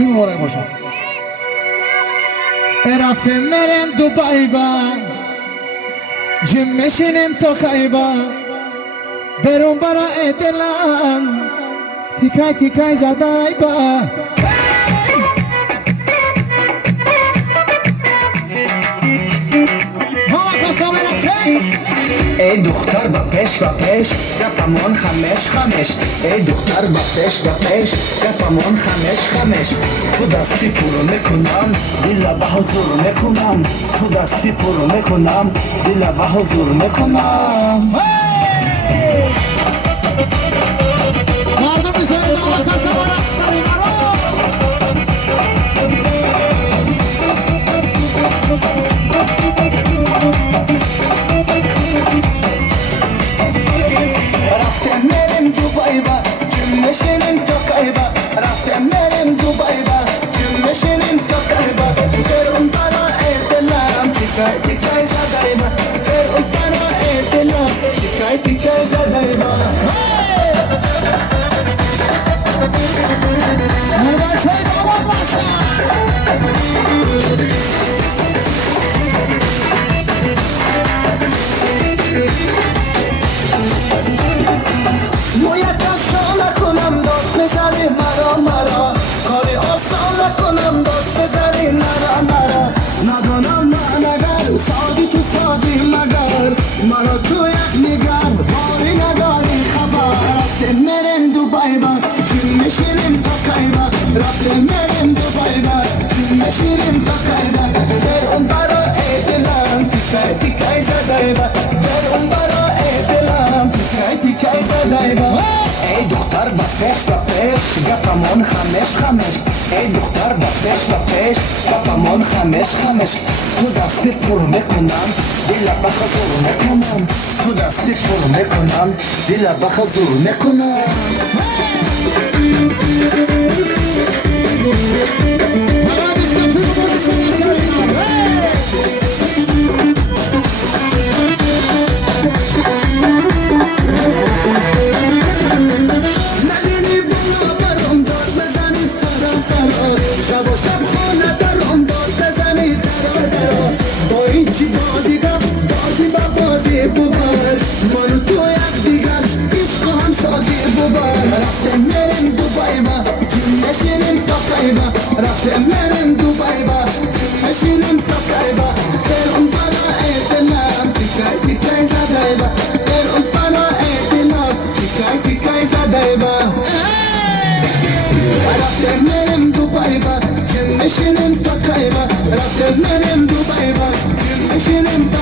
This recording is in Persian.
توی مورای باشم رفتم مرم دوبای با جم مشینم تا کایبا برون برای دلم تیکای تیکای زدای با ای دختر با پیش گپمون خمش خمش ای دختر با پیش گپمون خمش خمش تو دستی پرو میکنم دیلا به حضور میکنم تو دستی پرو میکنم دیلا به حضور میکنم مردم بزاید آقا کسا برد شوی مرا رفتم مرم دوبای با جم نشینم تا کایبا رفتم مرم دوبای با جم نشینم تا کایبا برون برای دلم تیکای تیکای زدای با برون برای دلم تیکای تیکای زدای با بچه‌های داماد باشن مویت آسان نکنم دست بزنی مرا کاری آسان نکنم دست بزنی مرا ندانم من اگر سازی تو سازی مگر مرا تو یک نگر باری نداری خبر رفتم مرم دوبای با جم نشینم تا کایبا رفتم مرم دوبای با جم نشینم تا کایبا برون برای دلم تیکای تیکای زدای با برون برای دلم تیکای تیکای زدای با ای دختر با پیش گپمون خمش ای دختر با پیش گپمون خمش تو دستی پر میکنم دیلا به حضور میکنم تو دستی پر میکنم دیلا به حضور میکنم ندینی بلا برام داد بزنی فرار شب و شب خانه درام داد بزنی درا با این چی بازی با بازی ببر منو تو یک دیگر عشق هم سازی ببر رفتم مرم دوبای با جم نشینم تا کایبا رفتم مرم دوبای با جم نشینم تا کایبا برون برای دلم تیکای تیکای زدای با برون برای دلم تیکای تیکای زدای با رفتم مرم دوبای با جم نشینم تا کایبا رفتم مرم دوبای با جم نشینم تا